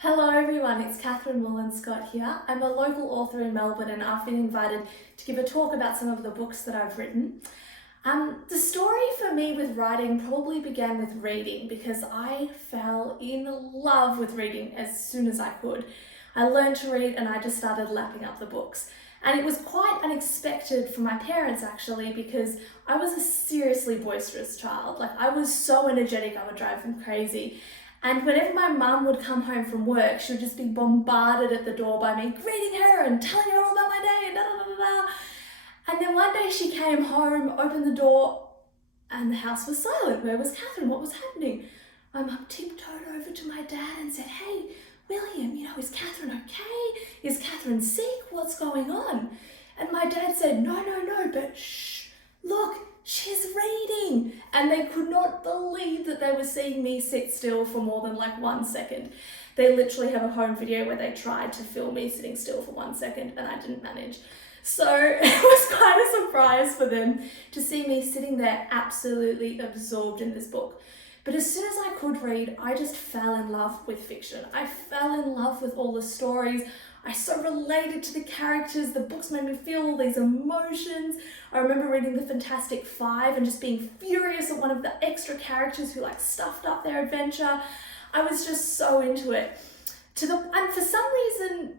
Hello everyone, it's Moolenschot here. I'm a local author in Melbourne and I've been invited to give a talk about some of the books that I've written. The story for me with writing probably began with reading because I fell in love with reading as soon as I could. I learned to read and I just started lapping up the books. And it was quite unexpected for my parents actually because I was a seriously boisterous child. I was so energetic I would drive them crazy. And whenever my mum would come home from work, she would just be bombarded at the door by me greeting her and telling her all about my day and da da da da. And then one day she came home, opened the door, and the house was silent. Where was Catherine? What was happening? My mum tiptoed over to my dad and said, "Hey, William, is Catherine okay? Is Catherine sick? What's going on?" And my dad said, no, but shh, look, she's reading. And they could not believe that they were seeing me sit still for more than 1 second. They literally have a home video where they tried to film me sitting still for 1 second and I didn't manage. So it was quite a surprise for them to see me sitting there absolutely absorbed in this book. But as soon as I could read, I just fell in love with fiction. I fell in love with all the stories. I so related to the characters. The books made me feel all these emotions. I remember reading The Fantastic Five and just being furious at one of the extra characters who stuffed up their adventure. I was just so into it. And for some reason,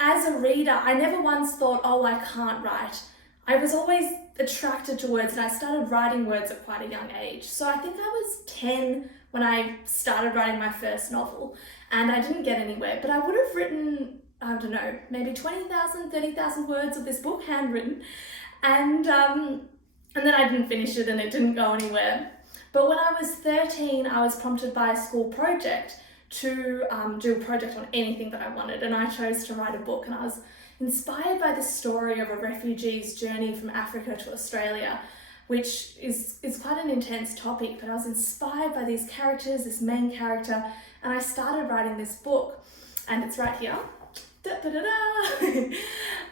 as a reader, I never once thought, oh, I can't write. I was always attracted to words and I started writing words at quite a young age. So I think I was 10 when I started writing my first novel and I didn't get anywhere, but I would have written, I don't know, maybe 20,000, 30,000 words of this book, handwritten. And then I didn't finish it and it didn't go anywhere. But when I was 13, I was prompted by a school project to do a project on anything that I wanted. And I chose to write a book and I was inspired by the story of a refugee's journey from Africa to Australia, which is quite an intense topic, but I was inspired by these characters, this main character, and I started writing this book, and it's right here. Da, da, da,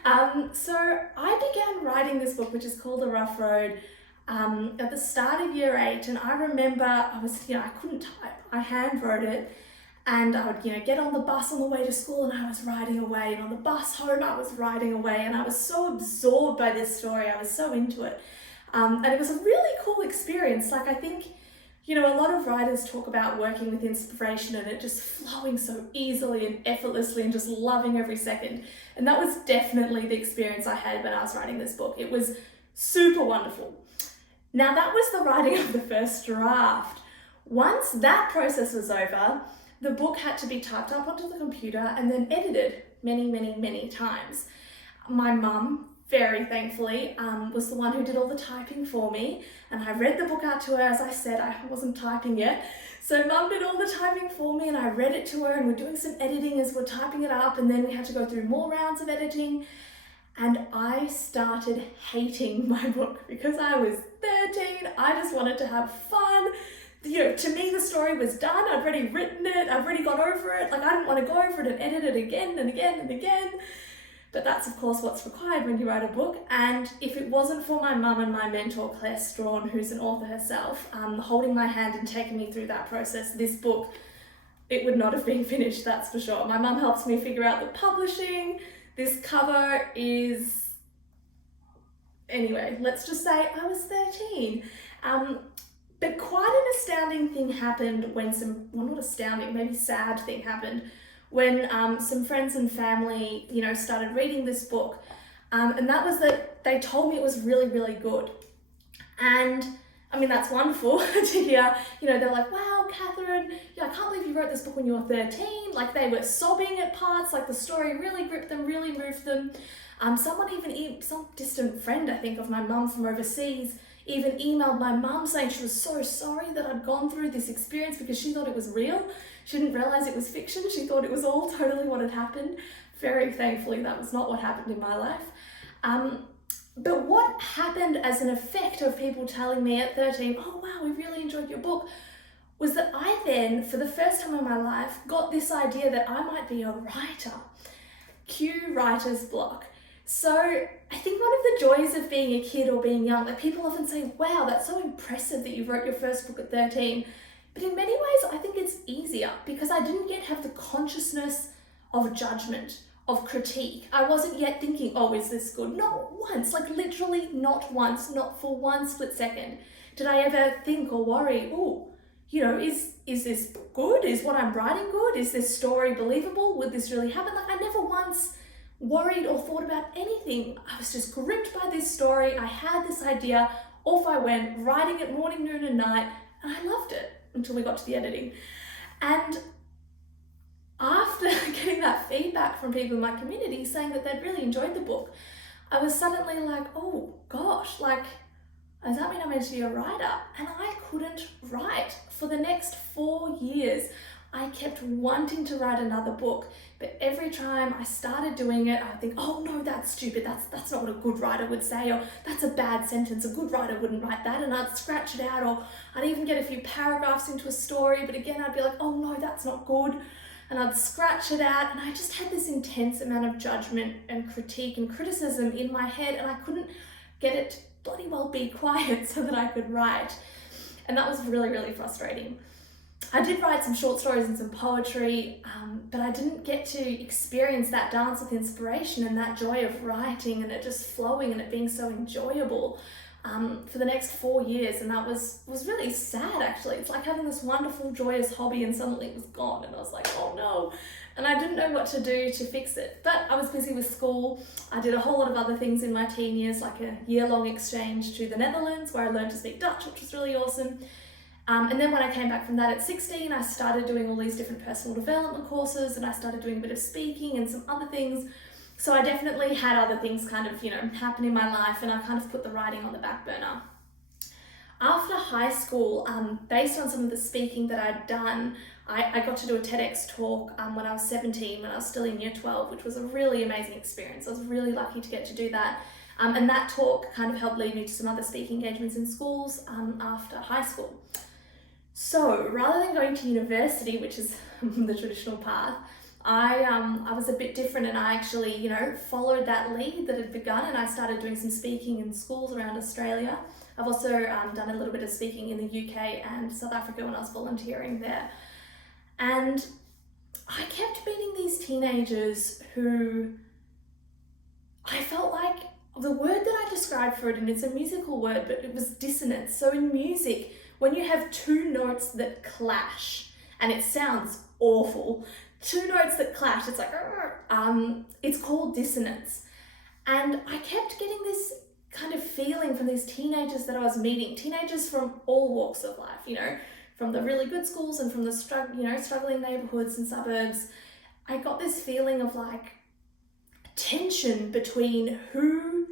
da. So I began writing this book, which is called A Rough Road, at the start of year 8, and I remember I couldn't type, I hand wrote it. And I would, get on the bus on the way to school and I was writing away. And on the bus home, I was writing away. And I was so absorbed by this story. I was so into it. And it was a really cool experience. I think, a lot of writers talk about working with inspiration and it just flowing so easily and effortlessly and just loving every second. And that was definitely the experience I had when I was writing this book. It was super wonderful. Now, that was the writing of the first draft. Once that process was over, the book had to be typed up onto the computer and then edited many, many, many times. My mum, very thankfully, was the one who did all the typing for me, and I read the book out to her. As I said, I wasn't typing yet. So Mum did all the typing for me and I read it to her and we're doing some editing as we're typing it up, and then we had to go through more rounds of editing. And I started hating my book because I was 13. I just wanted to have fun. To me, the story was done. I'd already written it. I'd already got over it. I didn't want to go over it and edit it again and again and again. But that's, of course, what's required when you write a book. And if it wasn't for my mum and my mentor, Claire Strawn, who's an author herself, holding my hand and taking me through that process, this book, it would not have been finished, that's for sure. My mum helps me figure out the publishing. This cover is... Anyway, let's just say I was 13. But quite an astounding thing happened when not astounding, maybe sad thing happened when some friends and family, started reading this book. And that was that they told me it was really, really good. And that's wonderful to hear. They're like, wow, Catherine, I can't believe you wrote this book when you were 13. They were sobbing at parts, the story really gripped them, really moved them. Some distant friend, I think, of my mum from overseas, even emailed my mum saying she was so sorry that I'd gone through this experience because she thought it was real. She didn't realize it was fiction. She thought it was all totally what had happened. Very thankfully, that was not what happened in my life. But what happened as an effect of people telling me at 13, oh wow, we really enjoyed your book, was that I then, for the first time in my life, got this idea that I might be a writer. Cue writer's block. So I think one of the joys of being a kid or being young, people often say, wow, that's so impressive that you wrote your first book at 13. But in many ways, I think it's easier because I didn't yet have the consciousness of judgment, of critique. I wasn't yet thinking, oh, is this good? Not once, like literally not once, not for one split second did I ever think or worry, oh, you know, is this good? Is what I'm writing good? Is this story believable? Would this really happen? Like I never once worried or thought about anything. I was just gripped by this story. I had this idea, off I went, writing it morning, noon and night, and I loved it until we got to the editing. And after getting that feedback from people in my community saying that they'd really enjoyed the book, I was suddenly like, oh gosh, like, does that mean I'm meant to be a writer? And I couldn't write. For the next 4 years, I kept wanting to write another book, but every time I started doing it, I'd think, oh no, that's stupid, that's not what a good writer would say, or that's a bad sentence, a good writer wouldn't write that, and I'd scratch it out, or I'd even get a few paragraphs into a story, but again, I'd be like, oh no, that's not good, and I'd scratch it out, and I just had this intense amount of judgment and critique and criticism in my head, and I couldn't get it to bloody well be quiet so that I could write, and that was really, really frustrating. I did write some short stories and some poetry, but I didn't get to experience that dance with inspiration and that joy of writing and it just flowing and it being so enjoyable for the next 4 years, and that was really sad actually. It's like having this wonderful, joyous hobby and suddenly it was gone, and I was like, oh no, and I didn't know what to do to fix it. But I was busy with school. I did a whole lot of other things in my teen years, like a year-long exchange to the Netherlands where I learned to speak Dutch, which was really awesome. And then when I came back from that at 16, I started doing all these different personal development courses, and I started doing a bit of speaking and some other things. So I definitely had other things kind of, happen in my life, and I kind of put the writing on the back burner. After high school, based on some of the speaking that I'd done, I got to do a TEDx talk when I was 17, when I was still in year 12, which was a really amazing experience. I was really lucky to get to do that. And that talk kind of helped lead me to some other speaking engagements in schools after high school. So rather than going to university, which is the traditional path, I was a bit different, and I actually, followed that lead that had begun, and I started doing some speaking in schools around Australia. I've also done a little bit of speaking in the UK and South Africa when I was volunteering there. And I kept meeting these teenagers who I felt like the word that I described for it, and it's a musical word, but it was dissonance. So in music, when you have two notes that clash, and it sounds awful, two notes that clash, it's like, it's called dissonance. And I kept getting this kind of feeling from these teenagers that I was meeting, teenagers from all walks of life, from the really good schools and from the struggling neighborhoods and suburbs. I got this feeling of like tension between who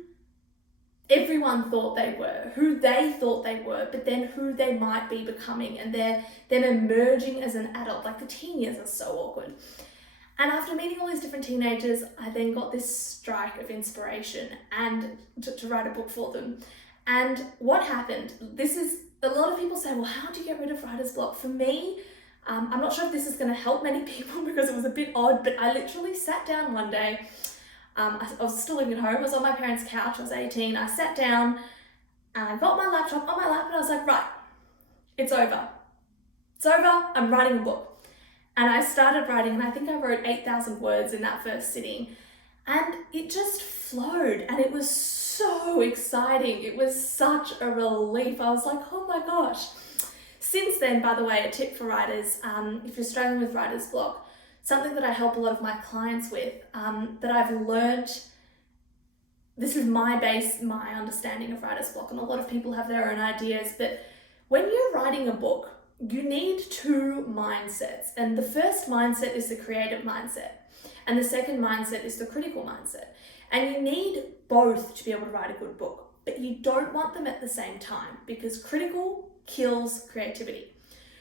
everyone thought they were, who they thought they were, but then who they might be becoming, and them emerging as an adult. Like the teen years are so awkward. And after meeting all these different teenagers, I then got this strike of inspiration and to write a book for them. And what happened, a lot of people say, well, how do you get rid of writer's block? For me, I'm not sure if this is going to help many people because it was a bit odd, but I literally sat down one day. I was still living at home. I was on my parents' couch. I was 18. I sat down and I got my laptop on my lap, and I was like, right, it's over. It's over. I'm writing a book. And I started writing, and I think I wrote 8,000 words in that first sitting. And it just flowed, and it was so exciting. It was such a relief. I was like, oh my gosh. Since then, by the way, a tip for writers, if you're struggling with writer's block, something that I help a lot of my clients with, that I've learned, this is my understanding of writer's block, and a lot of people have their own ideas, but when you're writing a book, you need two mindsets. And the first mindset is the creative mindset, and the second mindset is the critical mindset. And you need both to be able to write a good book, but you don't want them at the same time, because critical kills creativity.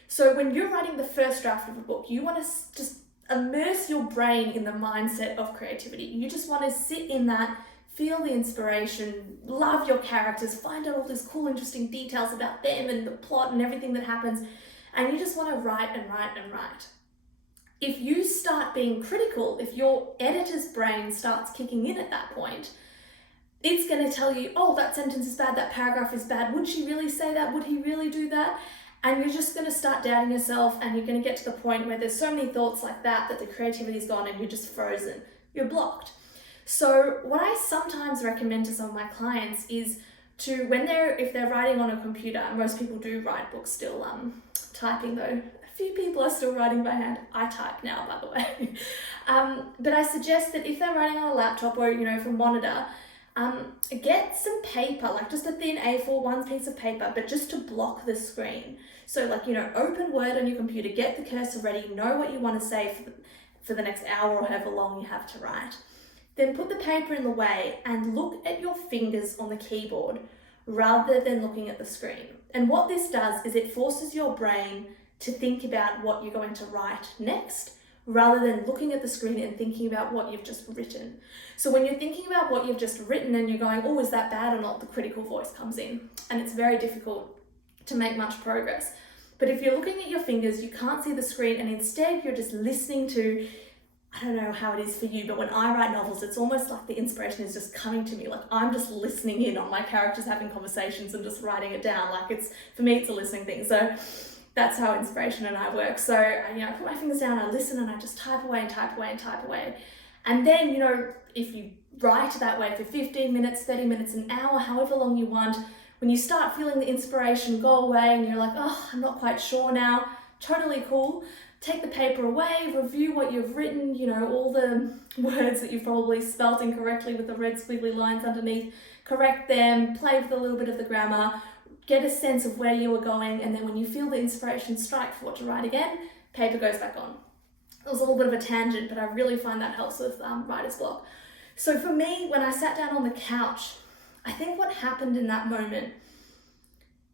So when you're writing the first draft of a book, you want to just immerse your brain in the mindset of creativity. You just want to sit in that, feel the inspiration, love your characters, find out all these cool, interesting details about them and the plot and everything that happens, and you just want to write and write and write. If you start being critical, if your editor's brain starts kicking in at that point, it's going to tell you, oh, that sentence is bad, that paragraph is bad, would she really say that, would he really do that? And you're just going to start doubting yourself, and you're going to get to the point where there's so many thoughts like that the creativity's gone and you're just frozen. You're blocked. So what I sometimes recommend to some of my clients is to, if they're writing on a computer, and most people do write books still, typing though, a few people are still writing by hand. I type now, by the way. But I suggest that if they're writing on a laptop or, from monitor, get some paper, like just a thin A4, one piece of paper, but just to block the screen. So open Word on your computer, get the cursor ready, know what you want to say for the next hour or however long you have to write. Then put the paper in the way and look at your fingers on the keyboard rather than looking at the screen. And what this does is it forces your brain to think about what you're going to write next, rather than looking at the screen and thinking about what you've just written. So when you're thinking about what you've just written and you're going, oh, is that bad or not? The critical voice comes in, and it's very difficult to make much progress. But if you're looking at your fingers, you can't see the screen, and instead you're just listening to, I don't know how it is for you, but when I write novels, it's almost like the inspiration is just coming to me. Like I'm just listening in on my characters having conversations and just writing it down. For me, it's a listening thing. So that's how inspiration and I work. So, I put my fingers down, I listen, and I just type away and type away and type away. And then, if you write that way for 15 minutes, 30 minutes, an hour, however long you want, when you start feeling the inspiration go away and you're like, oh, I'm not quite sure now, totally cool. Take the paper away, review what you've written, all the words that you've probably spelt incorrectly with the red squiggly lines underneath, correct them, play with a little bit of the grammar, get a sense of where you were going, and then when you feel the inspiration strike for what to write again, paper goes back on. It was a little bit of a tangent, but I really find that helps with writer's block. So for me, when I sat down on the couch, I think what happened in that moment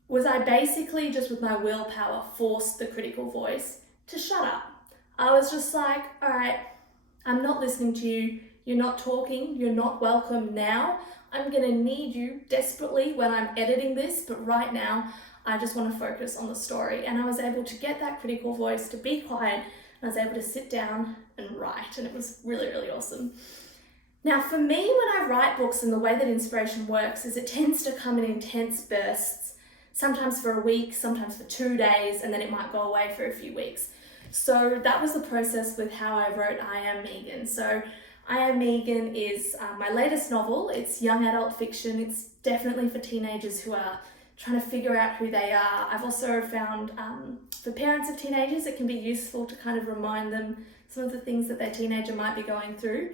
was I basically just with my willpower forced the critical voice to shut up. I was just like, all right, I'm not listening to you. You're not talking. You're not welcome now. I'm going to need you desperately when I'm editing this, but right now I just want to focus on the story. And I was able to get that critical voice to be quiet, and I was able to sit down and write, and it was really, really awesome. Now for me, when I write books, and the way that inspiration works is it tends to come in intense bursts, sometimes for a week, sometimes for 2 days, and then it might go away for a few weeks. So that was the process with how I wrote I Am Megan. So I Am Megan is my latest novel. It's young adult fiction. It's definitely for teenagers who are trying to figure out who they are. I've also found for parents of teenagers, it can be useful to kind of remind them some of the things that their teenager might be going through.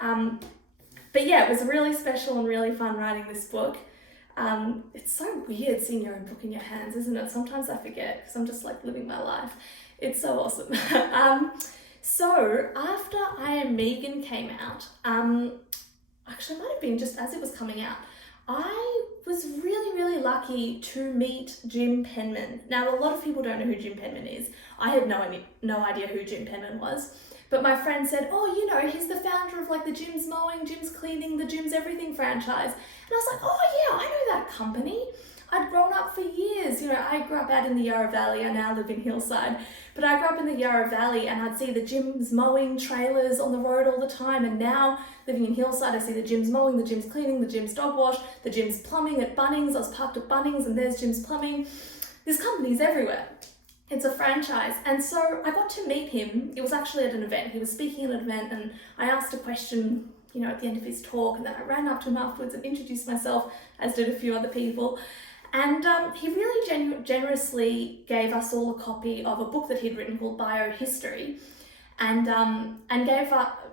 But yeah, it was really special and really fun writing this book. It's so weird seeing your own book in your hands, isn't it? Sometimes I forget because I'm just living my life. It's so awesome. So after I Am Megan came out, actually it might have been just as it was coming out, I was really, really lucky to meet Jim Penman. Now, a lot of people don't know who Jim Penman is. I had no idea who Jim Penman was. But my friend said, oh, he's the founder of the Jim's Mowing, Jim's Cleaning, the Jim's Everything franchise. And I was like, oh yeah, I know that company. I'd grown up for years. I grew up out in the Yarra Valley. I now live in Hillside. But I grew up in the Yarra Valley, and I'd see the Jim's Mowing trailers on the road all the time. And now, living in Hillside, I see the Jim's Mowing, the Jim's Cleaning, the Jim's Dog Wash, the Jim's Plumbing at Bunnings. I was parked at Bunnings, and there's Jim's Plumbing. This company's everywhere. It's a franchise. And so I got to meet him. It was actually at an event. He was speaking at an event, and I asked a question, at the end of his talk, and then I ran up to him afterwards and introduced myself, as did a few other people. And he really generously gave us all a copy of a book that he'd written called Biohistory, and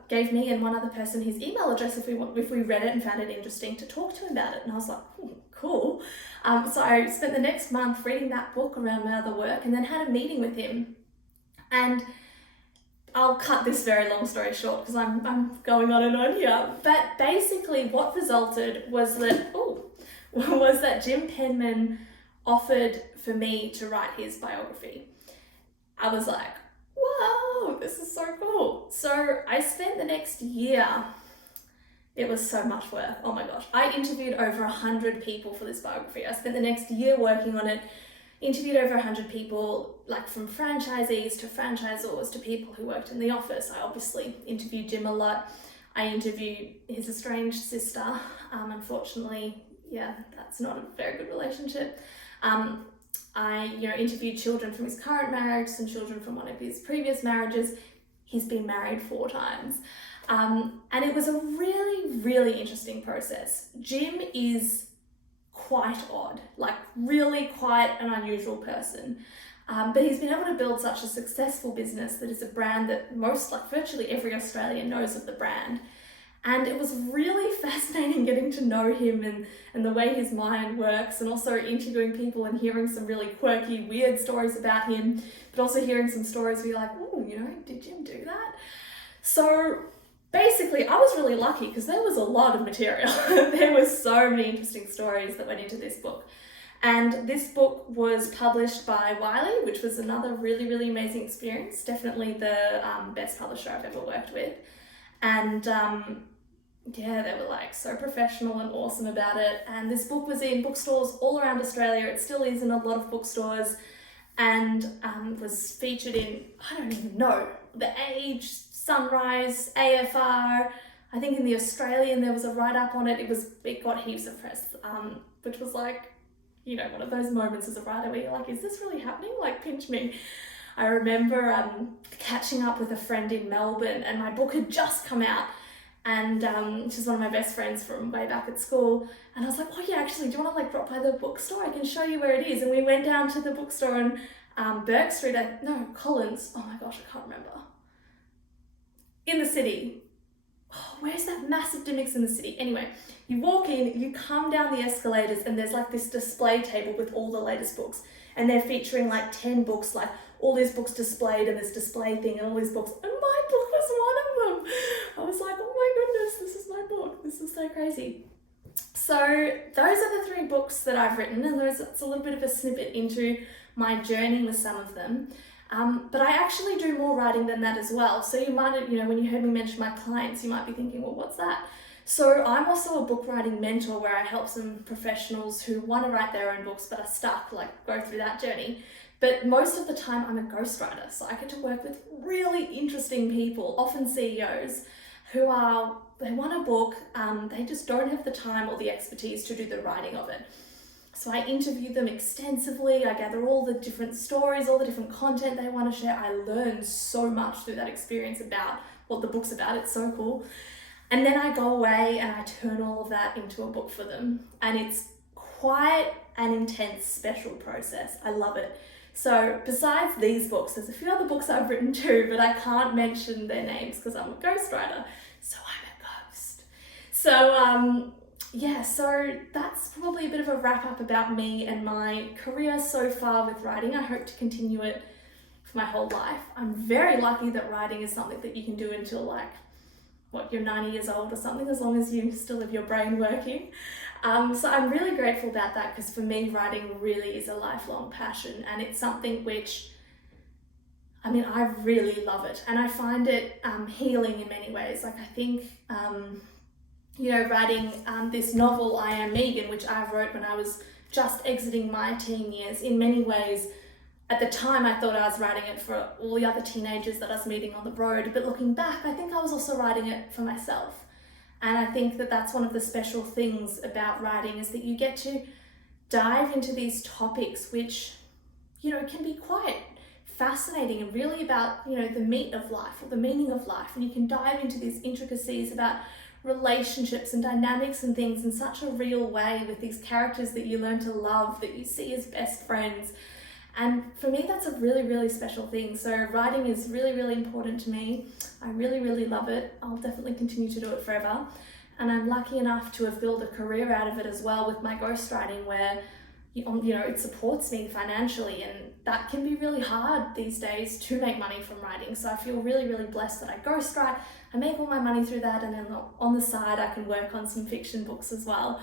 gave me and one other person his email address if we read it and found it interesting to talk to him about it. And I was like, cool. So I spent the next month reading that book around my other work, and then had a meeting with him. And I'll cut this very long story short because I'm going on and on here. But basically, what resulted was that Jim Penman offered for me to write his biography. I was like, whoa, this is so cool. So I spent the next year, it was so much work, oh my gosh. I interviewed over 100 people for this biography. I spent the next year working on it, interviewed over 100 people, from franchisees to franchisors to people who worked in the office. I obviously interviewed Jim a lot. I interviewed his estranged sister. Unfortunately, yeah, that's not a very good relationship. I interviewed children from his current marriage, some children from one of his previous marriages. He's been married 4 times. And it was a really, really interesting process. Jim is quite odd, like really quite an unusual person. But he's been able to build such a successful business that is a brand that virtually every Australian knows of the brand. And it was really fascinating getting to know him and the way his mind works, and also interviewing people and hearing some really quirky, weird stories about him, but also hearing some stories where you're like, oh, did Jim do that? So basically, I was really lucky because there was a lot of material. There were so many interesting stories that went into this book. And this book was published by Wiley, which was another really, really amazing experience. Definitely the best publisher I've ever worked with. And they were like so professional and awesome about it. And this book was in bookstores all around Australia. It still is in a lot of bookstores, and was featured in, I don't even know, The Age, Sunrise, AFR. I think in The Australian there was a write-up on it. It got heaps of press, which was like, one of those moments as a writer where you're like, is this really happening? Like, pinch me. I remember catching up with a friend in Melbourne, and my book had just come out, and she's one of my best friends from way back at school, and I was like, oh yeah, actually, do you want to drop by the bookstore? I can show you where it is. And we went down to the bookstore on Burke Street, Collins, oh my gosh, I can't remember, in the city. Oh, where's that massive Dimmicks in the city? Anyway, you walk in, you come down the escalators, and there's this display table with all the latest books, and they're featuring 10 books, all these books displayed in this display thing, and all these books, and my book was one of them. I was like, oh my goodness, this is my book. This is so crazy. So those are the 3 books that I've written, and it's a little bit of a snippet into my journey with some of them. But I actually do more writing than that as well. So you might, when you heard me mention my clients, you might be thinking, well, what's that? So I'm also a book writing mentor where I help some professionals who want to write their own books but are stuck, go through that journey. But most of the time I'm a ghostwriter, so I get to work with really interesting people, often CEOs, who they want a book, they just don't have the time or the expertise to do the writing of it. So I interview them extensively, I gather all the different stories, all the different content they want to share. I learn so much through that experience about what the book's about. It's so cool. And then I go away and I turn all of that into a book for them. And it's quite an intense, special process. I love it. So besides these books, there's a few other books I've written too, but I can't mention their names because I'm a ghostwriter. So I'm a ghost. So so that's probably a bit of a wrap up about me and my career so far with writing. I hope to continue it for my whole life. I'm very lucky that writing is something that you can do until you're 90 years old or something, as long as you still have your brain working. So I'm really grateful about that, because for me, writing really is a lifelong passion, and it's something which, I really love it, and I find it healing in many ways. I think, writing this novel, I Am Megan, which I wrote when I was just exiting my teen years, in many ways, at the time I thought I was writing it for all the other teenagers that I was meeting on the road, but looking back, I think I was also writing it for myself. And I think that that's one of the special things about writing, is that you get to dive into these topics which, can be quite fascinating and really about, the meat of life or the meaning of life. And you can dive into these intricacies about relationships and dynamics and things in such a real way with these characters that you learn to love, that you see as best friends. And for me, that's a really, really special thing. So writing is really, really important to me. I really, really love it. I'll definitely continue to do it forever. And I'm lucky enough to have built a career out of it as well with my ghostwriting, where, it supports me financially. And that can be really hard these days to make money from writing. So I feel really, really blessed that I ghostwrite. I make all my money through that. And then on the side, I can work on some fiction books as well,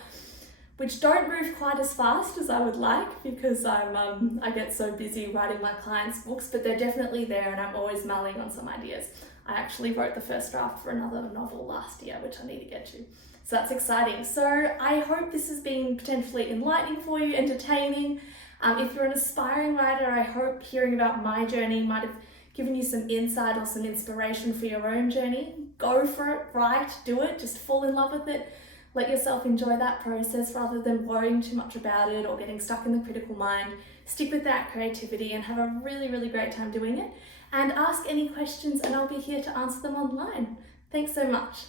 which don't move quite as fast as I would like, because I get so busy writing my clients' books, but they're definitely there, and I'm always mulling on some ideas. I actually wrote the first draft for another novel last year, which I need to get to. So that's exciting. So I hope this has been potentially enlightening for you, entertaining. If you're an aspiring writer, I hope hearing about my journey might have given you some insight or some inspiration for your own journey. Go for it, write, do it, just fall in love with it. Let yourself enjoy that process rather than worrying too much about it or getting stuck in the critical mind. Stick with that creativity and have a really, really great time doing it. And ask any questions and I'll be here to answer them online. Thanks so much.